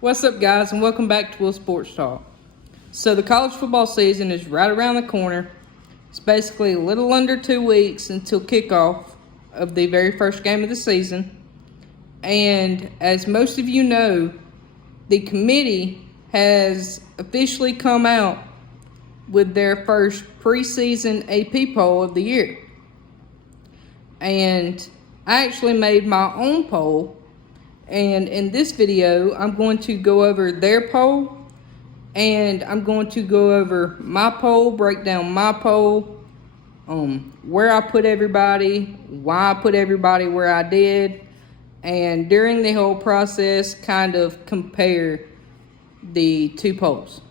What's up, guys, and welcome back to Will Sports Talk. So the college football season is right around the corner. It's basically a little under 2 weeks until kickoff of the very first game of the season. And as most of you know, the committee has officially come out with their first preseason AP poll of the year. And I actually made my own poll. And in this video, I'm going to go over their poll, and I'm going to go over my poll, break down my poll, where I put everybody, why I put everybody where I did, and during the whole process, kind of compare the two polls.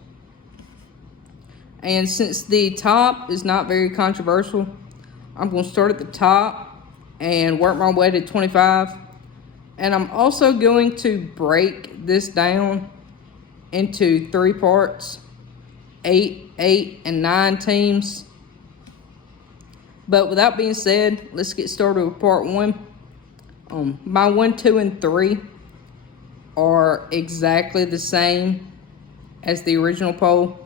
And since the top is not very controversial, I'm going to start at the top and work my way to 25. And I'm also going to break this down into 3 parts, 8, and 9 teams. But without being said, let's get started with part 1. My 1, 2, and 3 are exactly the same as the original poll.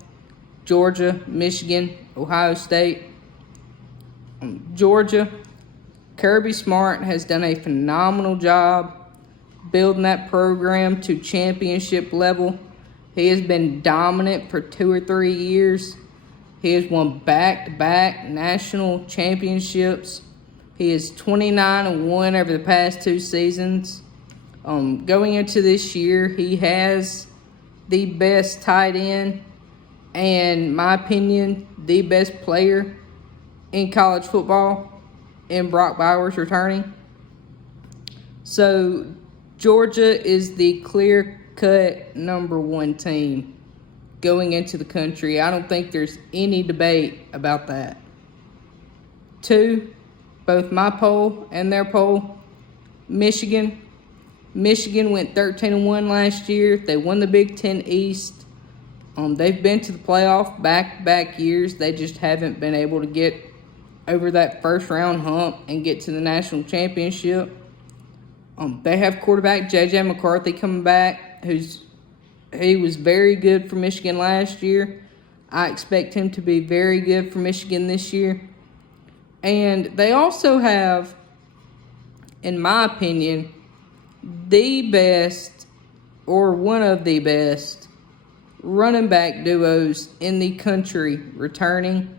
Georgia, Michigan, Ohio State. Georgia, Kirby Smart has done a phenomenal job building that program to championship level. He has been dominant for 2 or 3 years. He has won back-to-back national championships. He is 29-1 over the past 2 seasons. Going into this year, he has the best tight end and, in my opinion, the best player in college football in Brock Bowers returning. So Georgia is the clear-cut number 1 team going into the country. I don't think there's any debate about that. 2, both my poll and their poll, Michigan. Michigan went 13-1 last year. They won the Big Ten East. They've been to the playoff back-to-back years. They just haven't been able to get over that first-round hump and get to the national championship. They have quarterback J.J. McCarthy coming back, he was very good for Michigan last year. I expect him to be very good for Michigan this year. And they also have, in my opinion, the best, or one of the best, running back duos in the country returning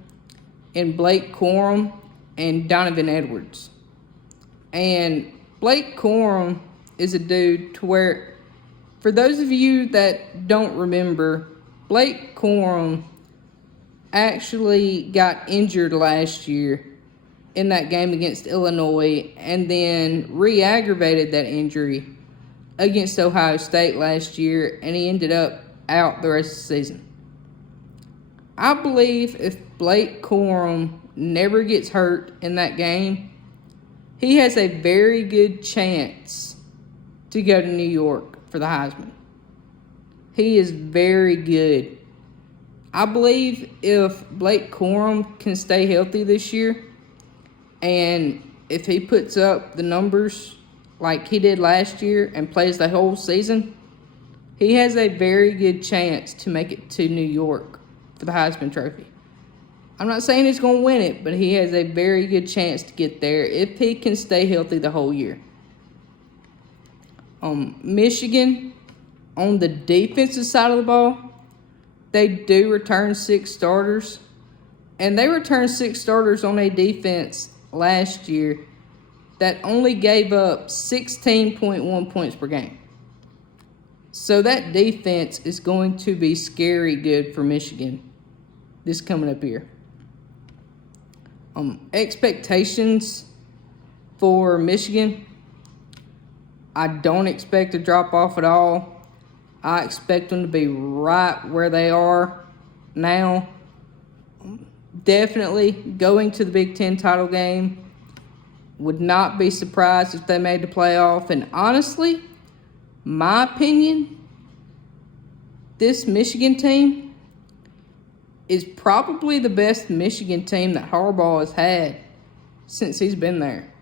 in Blake Corum and Donovan Edwards. And Blake Corum is a dude to where, for those of you that don't remember, Blake Corum actually got injured last year in that game against Illinois and then re-aggravated that injury against Ohio State last year, and he ended up out the rest of the season. I believe if Blake Corum never gets hurt in that game, he has a very good chance to go to New York for the Heisman. He is very good. I believe if Blake Corum can stay healthy this year, and if he puts up the numbers like he did last year and plays the whole season, he has a very good chance to make it to New York for the Heisman Trophy. I'm not saying he's going to win it, but he has a very good chance to get there if he can stay healthy the whole year. Michigan, on the defensive side of the ball, they do return 6 starters. And they returned 6 starters on a defense last year that only gave up 16.1 points per game. So that defense is going to be scary good for Michigan this coming up year. Expectations for Michigan, I don't expect a drop off at all. I expect them to be right where they are now. Definitely going to the Big Ten title game. Would not be surprised if they made the playoff. And honestly, my opinion, this Michigan team is probably the best Michigan team that Harbaugh has had since he's been there.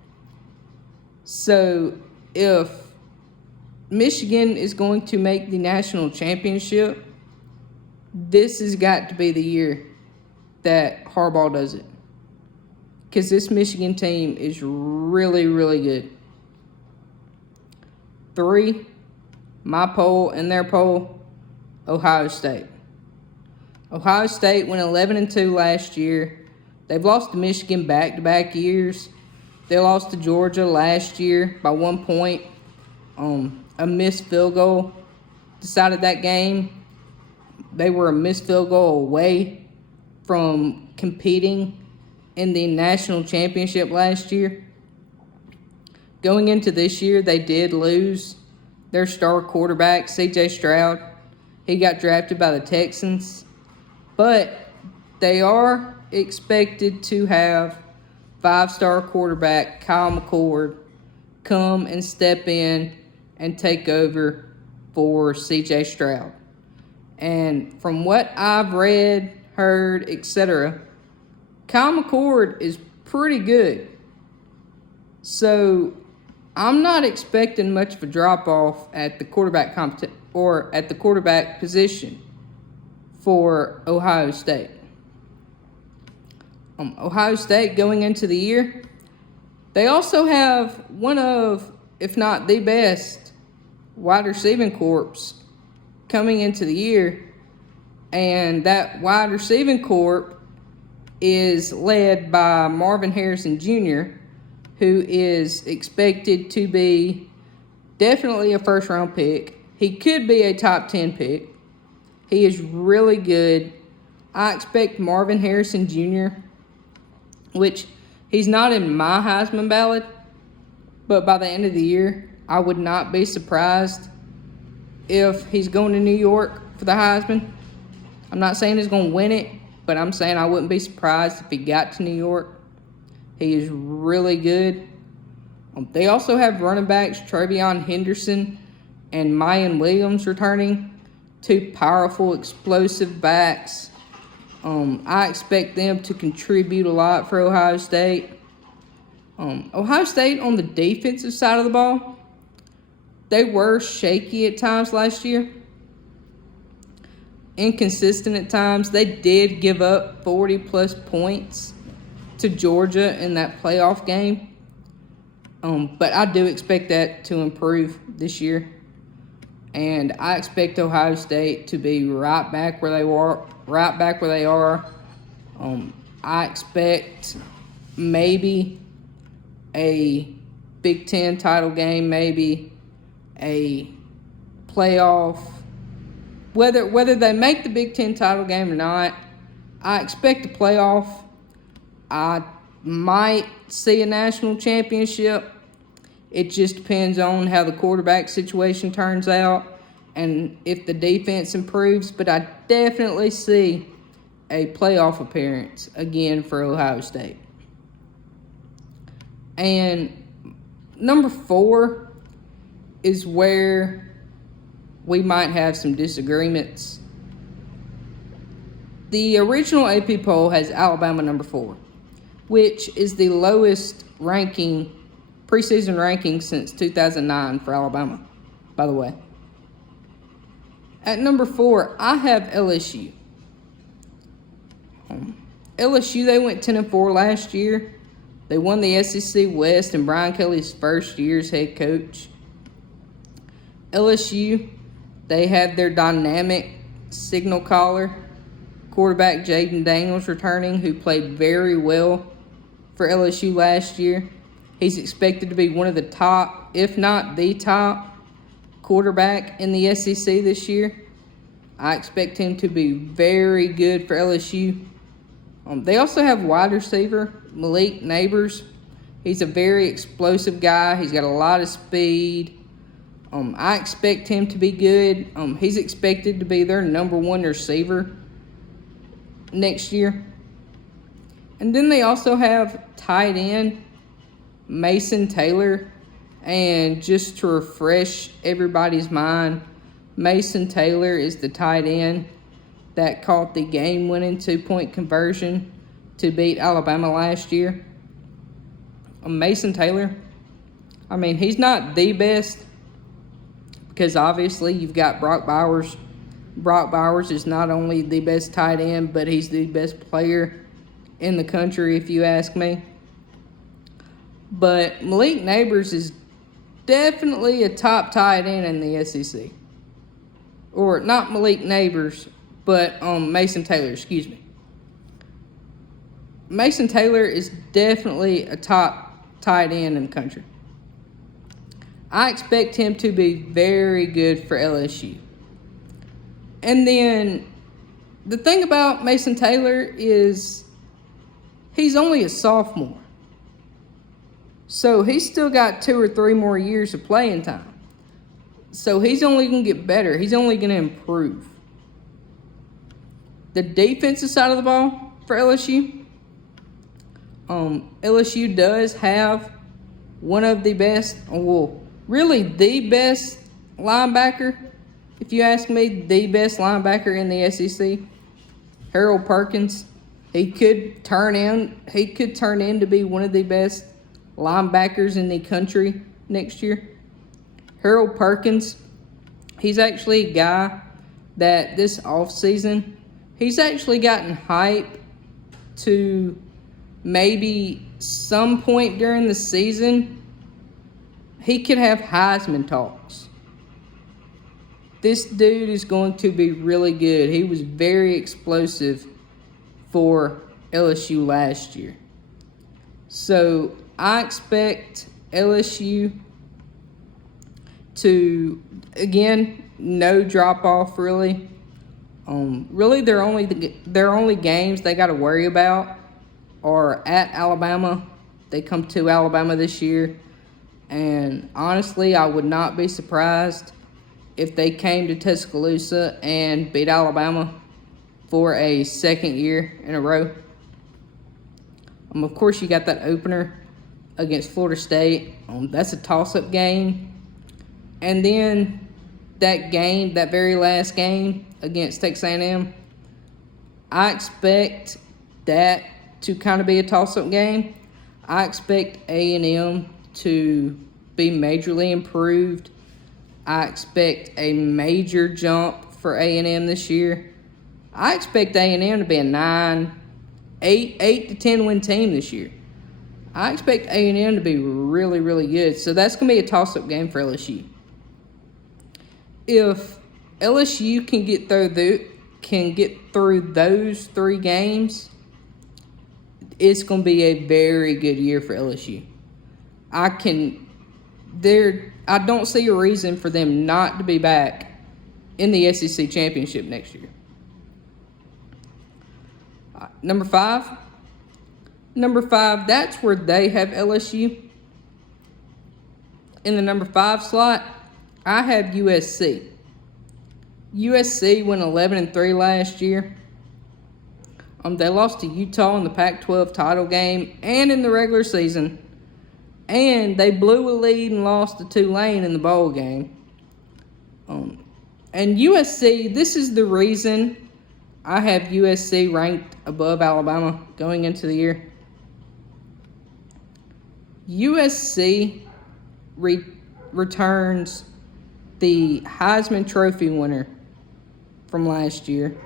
So if Michigan is going to make the national championship, this has got to be the year that Harbaugh does it. Because this Michigan team is really, really good. 3, my poll and their poll, Ohio State. Ohio State went 11-2 last year. They've lost to Michigan back-to-back years. They lost to Georgia last year by 1 point. A missed field goal decided that game. They were a missed field goal away from competing in the national championship last year. Going into this year, they did lose their star quarterback, C.J. Stroud. He got drafted by the Texans. But they are expected to have 5-star quarterback Kyle McCord come and step in and take over for C.J. Stroud. And from what I've read, heard, etc., Kyle McCord is pretty good. So I'm not expecting much of a drop-off at the quarterback or at the quarterback position for Ohio State. Ohio State going into the year, they also have one of, if not the best, wide receiving corps coming into the year. And that wide receiving corps is led by Marvin Harrison Jr., who is expected to be definitely a first-round pick. He could be a top 10 pick. He is really good. I expect Marvin Harrison Jr., which he's not in my Heisman ballot, but by the end of the year, I would not be surprised if he's going to New York for the Heisman. I'm not saying he's going to win it, but I'm saying I wouldn't be surprised if he got to New York. He is really good. They also have running backs Travion Henderson and Mayan Williams returning. 2 powerful, explosive backs. I expect them to contribute a lot for Ohio State. Ohio State on the defensive side of the ball, they were shaky at times last year. Inconsistent at times. They did give up 40-plus points to Georgia in that playoff game. But I do expect that to improve this year. And I expect Ohio State to be right back where they were, I expect maybe a Big Ten title game, maybe a playoff. Whether they make the Big Ten title game or not, I expect a playoff. I might see a national championship. It just depends on how the quarterback situation turns out and if the defense improves. But I definitely see a playoff appearance again for Ohio State. And number 4 is where we might have some disagreements. The original AP poll has Alabama number 4, which is the lowest ranking, preseason ranking since 2009 for Alabama, by the way. At number 4, I have LSU. LSU, they went 10-4 last year. They won the SEC West in Brian Kelly's first year as head coach. LSU, they had their dynamic signal caller, quarterback Jaden Daniels returning, who played very well for LSU last year. He's expected to be one of the top, if not the top, quarterback in the SEC this year. I expect him to be very good for LSU. They also have wide receiver Malik Neighbors. He's a very explosive guy. He's got a lot of speed. I expect him to be good. He's expected to be their number 1 receiver next year. And then they also have tight end Mason Taylor. And just to refresh everybody's mind, Mason Taylor is the tight end that caught the game-winning 2-point conversion to beat Alabama last year. Mason Taylor, I mean, he's not the best because obviously you've got Brock Bowers. Brock Bowers is not only the best tight end, but he's the best player in the country, if you ask me. But Malik Neighbors is definitely a top tight end in the SEC. Or not Malik Neighbors, but Mason Taylor, excuse me. Mason Taylor is definitely a top tight end in the country. I expect him to be very good for LSU. And then the thing about Mason Taylor is he's only a sophomore. So he's still got 2 or 3 more years of playing time. So he's only going to get better. He's only going to improve. The defensive side of the ball for LSU, LSU does have one of the best, well, really the best linebacker, if you ask me, the best linebacker in the SEC, Harold Perkins. He could turn in to be one of the best linebackers in the country next year. Harold Perkins, he's actually a guy that this offseason, he's actually gotten hype to maybe some point during the season, he could have Heisman talks. This dude is going to be really good. He was very explosive for LSU last year. So I expect LSU to, again, no drop off really. Really, their only games they got to worry about are at Alabama. They come to Alabama this year, and honestly, I would not be surprised if they came to Tuscaloosa and beat Alabama for a second year in a row. Of course, you got that opener against Florida State. That's a toss-up game. And then that game, that very last game against Texas A&M, I expect that to kind of be a toss-up game. I expect A&M to be majorly improved. I expect a major jump for A&M this year. I expect A&M to be a 8 to 10 win team this year. I expect A&M to be really, really good. So that's going to be a toss-up game for LSU. If LSU can get through those 3 games, it's going to be a very good year for LSU. I don't see a reason for them not to be back in the SEC championship next year. Number 5, that's where they have LSU. In the number 5 slot, I have USC. USC went 11-3 last year. They lost to Utah in the Pac-12 title game and in the regular season. And they blew a lead and lost to Tulane in the bowl game. And USC, this is the reason I have USC ranked above Alabama going into the year. USC returns the Heisman Trophy winner from last year,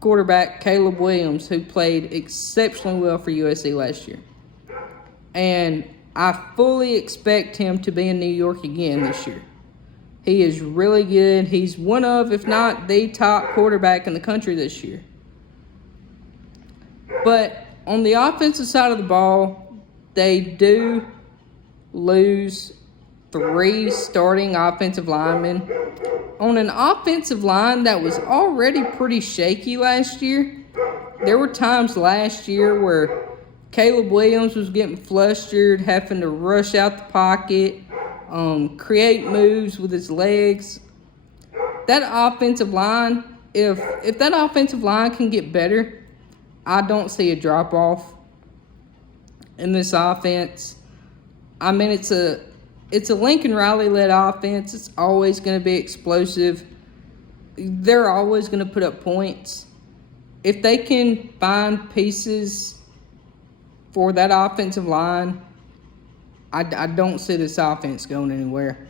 quarterback Caleb Williams, who played exceptionally well for USC last year. And I fully expect him to be in New York again this year. He is really good. He's one of, if not the top quarterback in the country this year. But on the offensive side of the ball, they do lose 3 starting offensive linemen on an offensive line that was already pretty shaky last year. There were times last year where Caleb Williams was getting flustered, having to rush out the pocket, create moves with his legs. That offensive line, if that offensive line can get better, I don't see a drop-off in this offense. I mean, it's a Lincoln Riley-led offense. It's always going to be explosive. They're always going to put up points. If they can find pieces for that offensive line, I don't see this offense going anywhere.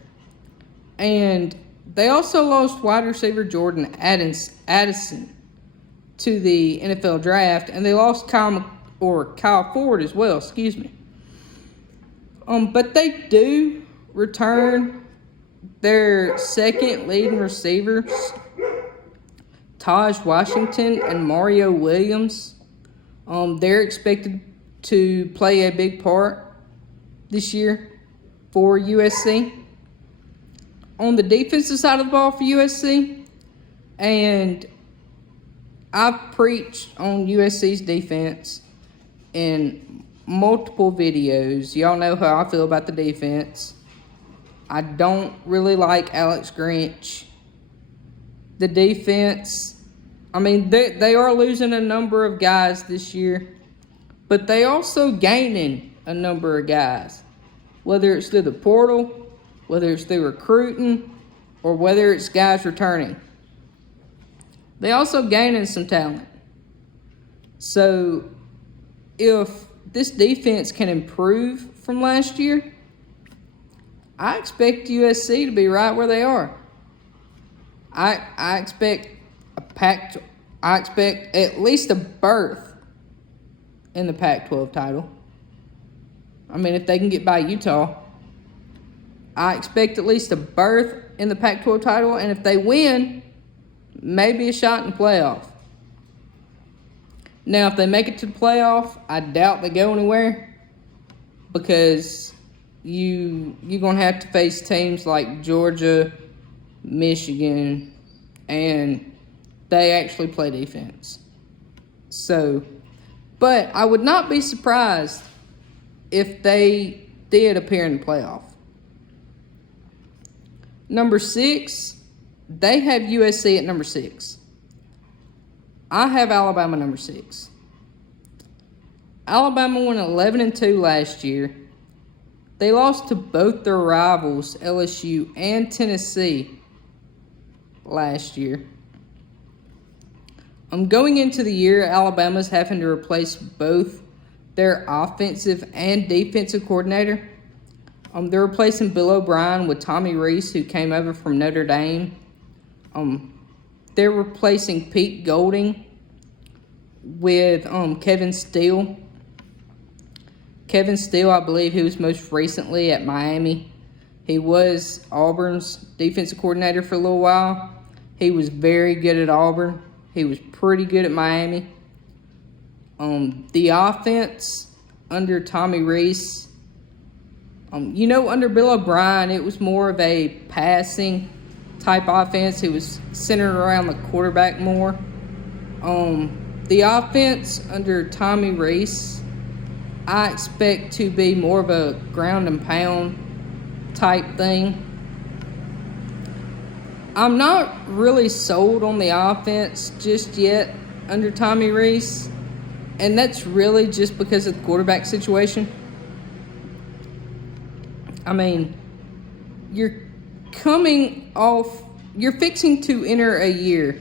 And They also lost wide receiver Jordan Addison to the NFL draft, and they lost Kyle Ford as well. Excuse me. But they do return their second leading receivers, Taj Washington and Mario Williams. They're expected to play a big part this year for USC. On the defensive side of the ball for USC, and I've preached on USC's defense in multiple videos. Y'all know how I feel about the defense. I don't really like Alex Grinch. The defense, I mean, they are losing a number of guys this year, but they also gaining a number of guys, whether it's through the portal, whether it's through recruiting, or whether it's guys returning. They also gaining some talent. So if this defense can improve from last year, I expect USC to be right where they are. I expect I expect at least a berth in the Pac-12 title. I mean, if they can get by Utah, I expect at least a berth in the Pac-12 title, and if they win, maybe a shot in the playoff. Now, if they make it to the playoff, I doubt they go anywhere, because you're going to have to face teams like Georgia, Michigan, and they actually play defense. So, but I would not be surprised if they did appear in the playoff. Number 6, they have USC at number 6. I have Alabama number 6. Alabama went 11-2 last year. They lost to both their rivals, LSU and Tennessee, last year. Going into the year, Alabama's having to replace both their offensive and defensive coordinator. They're replacing Bill O'Brien with Tommy Rees, who came over from Notre Dame. They're replacing Pete Golding with Kevin Steele. Kevin Steele, I believe he was most recently at Miami. He was Auburn's defensive coordinator for a little while. He was very good at Auburn. He was pretty good at Miami. The offense under Tommy Rees, under Bill O'Brien, it was more of a passing type offense. It was centered around the quarterback more. The offense under Tommy Rees, I expect to be more of a ground and pound type thing. I'm not really sold on the offense just yet under Tommy Rees, and that's really just because of the quarterback situation. I mean, you're fixing to enter a year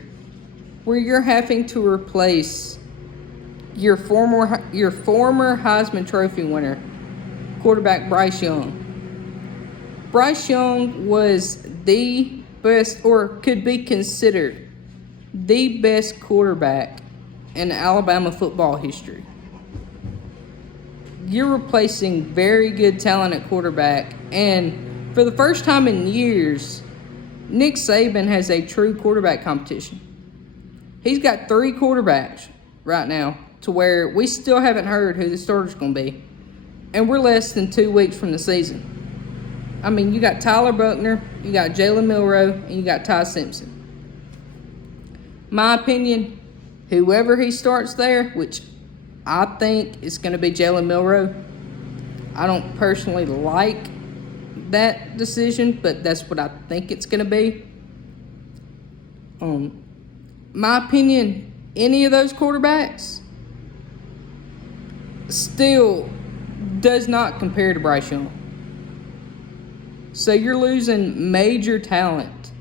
where you're having to replace your former Heisman Trophy winner, quarterback Bryce Young. Bryce Young was the best, or could be considered the best quarterback in Alabama football history. You're replacing very good talent at quarterback, and for the first time in years, Nick Saban has a true quarterback competition. He's got 3 quarterbacks right now, to where we still haven't heard who the starter's going to be, and we're less than 2 weeks from the season. I mean, you got Tyler Buchner, you got Jalen Milroe, and you got Ty Simpson. My opinion, whoever he starts there, which I think is going to be Jalen Milroe. I don't personally like that decision, but that's what I think it's going to be. My opinion, any of those quarterbacks still does not compare to Bryce Young. So you're losing major talent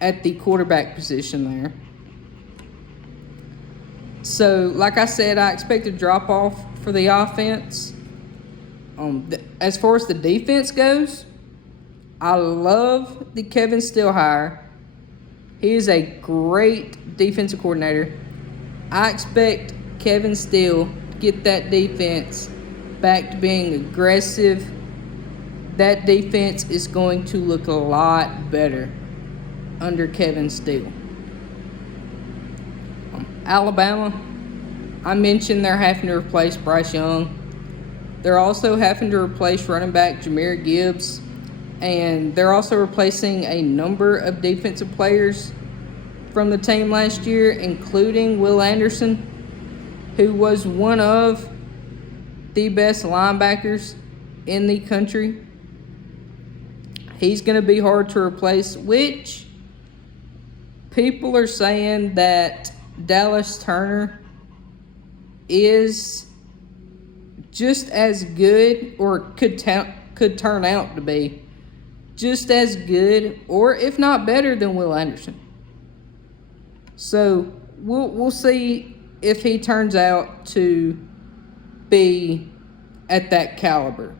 at the quarterback position there. So, like I said, I expect a drop-off for the offense. As far as the defense goes, I love the Kevin Steele hire. He is a great defensive coordinator. I expect Kevin Steele to get that defense back to being aggressive. That defense is going to look a lot better under Kevin Steele. Alabama, I mentioned they're having to replace Bryce Young. They're also having to replace running back Jahmyr Gibbs. And they're also replacing a number of defensive players from the team last year, including Will Anderson, who was one of the best linebackers in the country. He's going to be hard to replace, which people are saying that Dallas Turner is just as good, or could turn out to be just as good, or if not better than Will Anderson. So we'll see if he turns out to be at that caliber,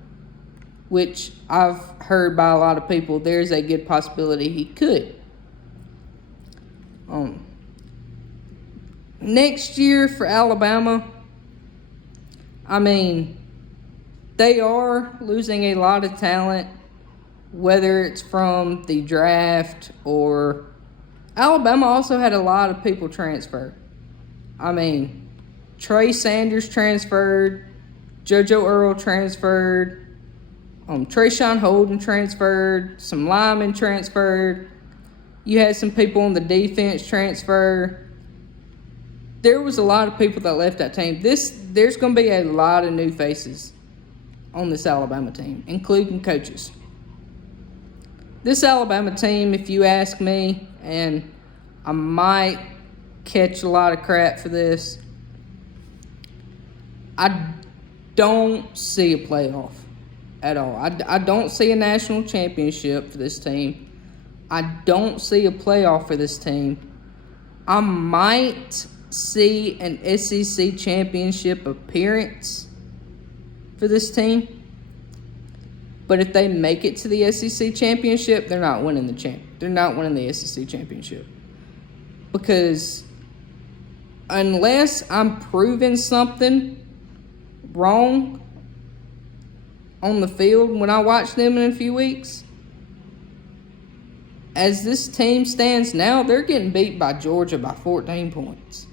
which I've heard by a lot of people there's a good possibility he could. Next year for Alabama, I mean, they are losing a lot of talent, whether it's from the draft or Alabama also had a lot of people transfer. I mean, Trey Sanders transferred, JoJo Earl transferred, Trayshawn Holden transferred, some linemen transferred. You had some people on the defense transfer. There was a lot of people that left that team. There's going to be a lot of new faces on this Alabama team, including coaches. This Alabama team, if you ask me, and I might catch a lot of crap for this, I don't see a playoff at all. I don't see a national championship for this team. I don't see a playoff for this team. I might see an SEC championship appearance for this team. But if they make it to the SEC championship, they're not winning they're not winning the SEC championship. Because unless I'm proving something wrong on the field when I watch them in a few weeks, as this team stands now, they're getting beat by Georgia by 14 points.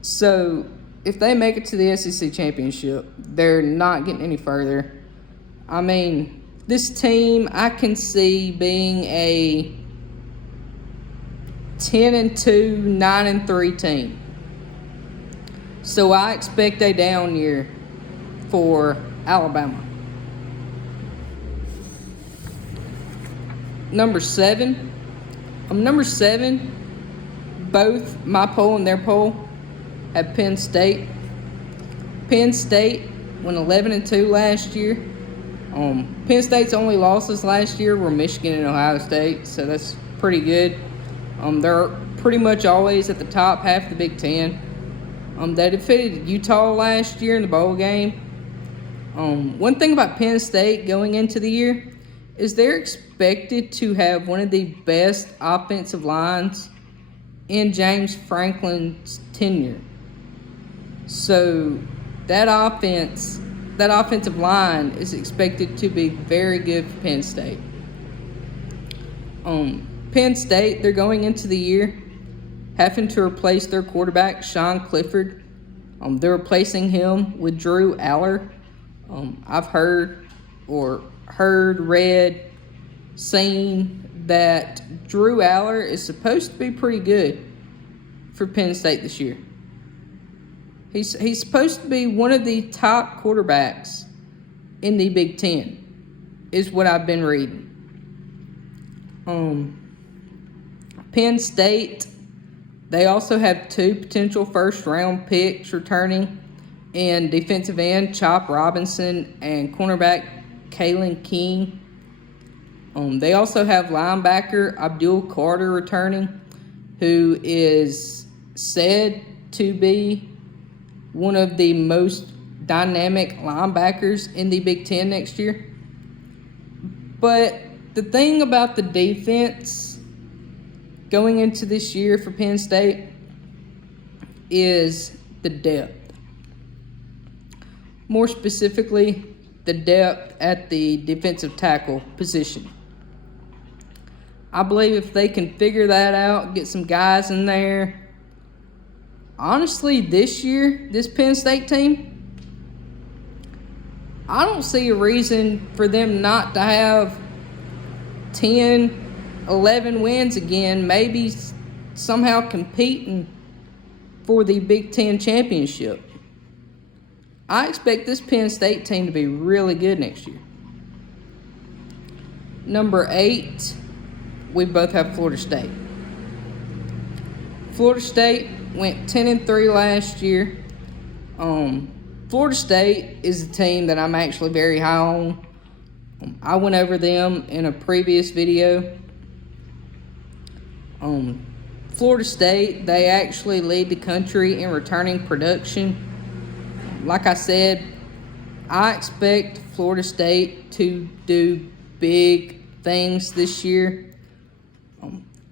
So if they make it to the SEC championship, they're not getting any further. I mean, this team I can see being a 10-2, 9-3 team. So I expect a down year for Alabama. Number 7, both my poll and their poll at Penn State. Penn State went 11-2 last year. Penn State's only losses last year were Michigan and Ohio State, so that's pretty good. They're pretty much always at the top half of the Big Ten. They defeated Utah last year in the bowl game. One thing about Penn State going into the year is they're expected to have one of the best offensive lines in James Franklin's tenure. So that offensive line is expected to be very good for Penn State. Penn State, they're going into the year having to replace their quarterback, Sean Clifford. They're replacing him with Drew Aller. I've read, seen that Drew Aller is supposed to be pretty good for Penn State this year. He's supposed to be one of the top quarterbacks in the Big Ten, is what I've been reading. Penn State, they also have 2 potential first-round picks returning in defensive end Chop Robinson and cornerback Kalen King. They also have linebacker Abdul Carter returning, who is said to be one of the most dynamic linebackers in the Big Ten next year. But the thing about the defense going into this year for Penn State is the depth. More specifically, the depth at the defensive tackle position. I believe if they can figure that out, get some guys in there. Honestly, this year, this Penn State team, I don't see a reason for them not to have 10, 11 wins again, maybe somehow competing for the Big Ten championship. I expect this Penn State team to be really good next year. Number 8, we both have Florida State. Florida State went 10-3 last year. Florida State is a team that I'm actually very high on. I went over them in a previous video. Florida State, they actually lead the country in returning production. Like I said, I expect Florida State to do big things this year.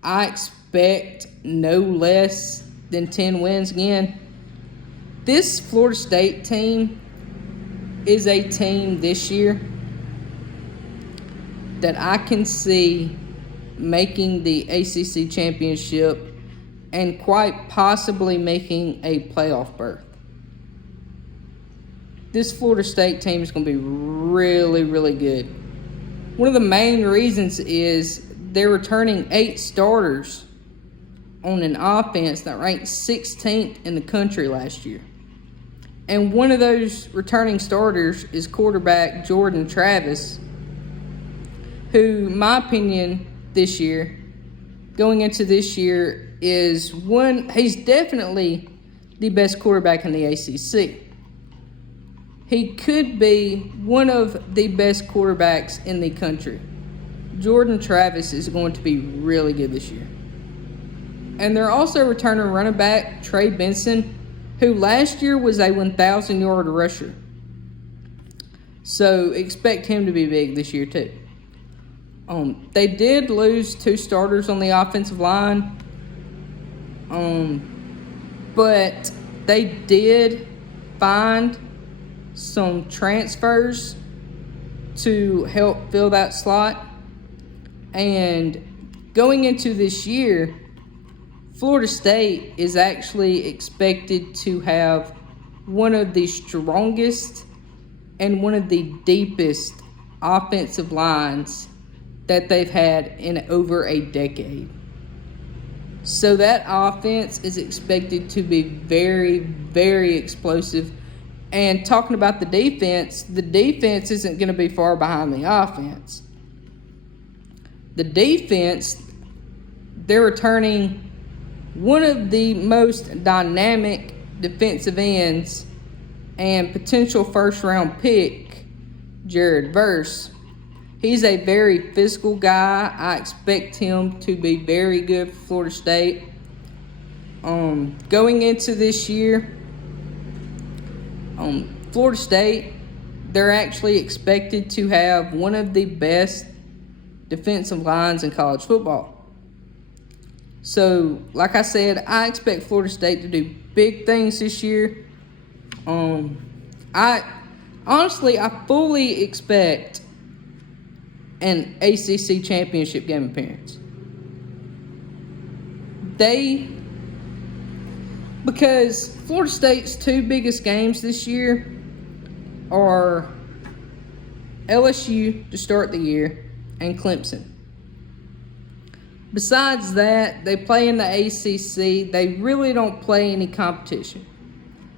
I expect no less than 10 wins again. This Florida State team is a team this year that I can see making the ACC championship and quite possibly making a playoff berth. This Florida State team is going to be really, really good. One of the main reasons is they're returning 8 starters on an offense that ranked 16th in the country last year. And one of those returning starters is quarterback Jordan Travis, who, in my opinion, this year, going into this year, he's definitely the best quarterback in the ACC. He could be one of the best quarterbacks in the country. Jordan Travis is going to be really good this year. And they're also returning running back Trey Benson, who last year was a 1,000-yard rusher. So expect him to be big this year too. They did lose 2 starters on the offensive line. But they did find some transfers to help fill that slot. And going into this year, Florida State is actually expected to have one of the strongest and one of the deepest offensive lines that they've had in over a decade. So that offense is expected to be very, very explosive. And talking about the defense isn't going to be far behind the offense. The defense, they're returning one of the most dynamic defensive ends and potential first-round pick, Jared Verse. He's a very physical guy. I expect him to be very good for Florida State. Going into this year, Florida State, they're actually expected to have one of the best defensive lines in college football. So, like I said, I expect Florida State to do big things this year. I fully expect an ACC championship game appearance. Because Florida State's 2 biggest games this year are LSU to start the year and Clemson. Besides that, they play in the ACC. They really don't play any competition.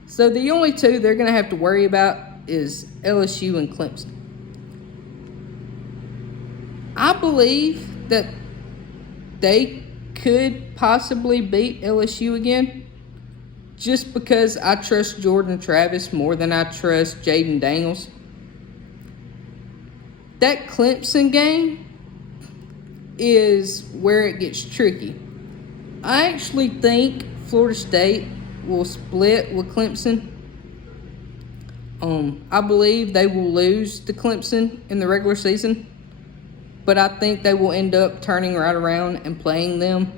So the only 2 they're going to have to worry about is LSU and Clemson. I believe that they could possibly beat LSU again just because I trust Jordan Travis more than I trust Jaden Daniels. That Clemson game is where it gets tricky. I actually think Florida State will split with Clemson. I believe they will lose to Clemson in the regular season. but I think they will end up turning right around and playing them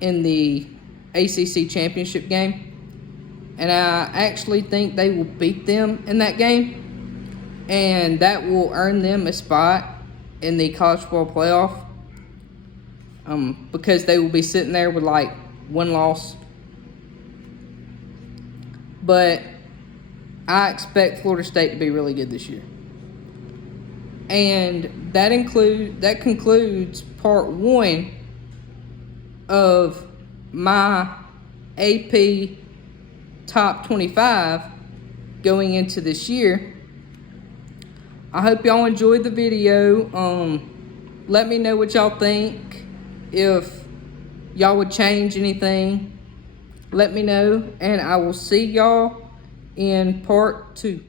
in the ACC championship game. And I actually think they will beat them in that game, and that will earn them a spot in the college football playoff, because they will be sitting there with like one loss. But I expect Florida State to be really good this year. And that concludes part 1 of my AP top 25 going into this year. I hope y'all enjoyed the video. Let me know what y'all think. If y'all would change anything, let me know, and I will see y'all in part 2.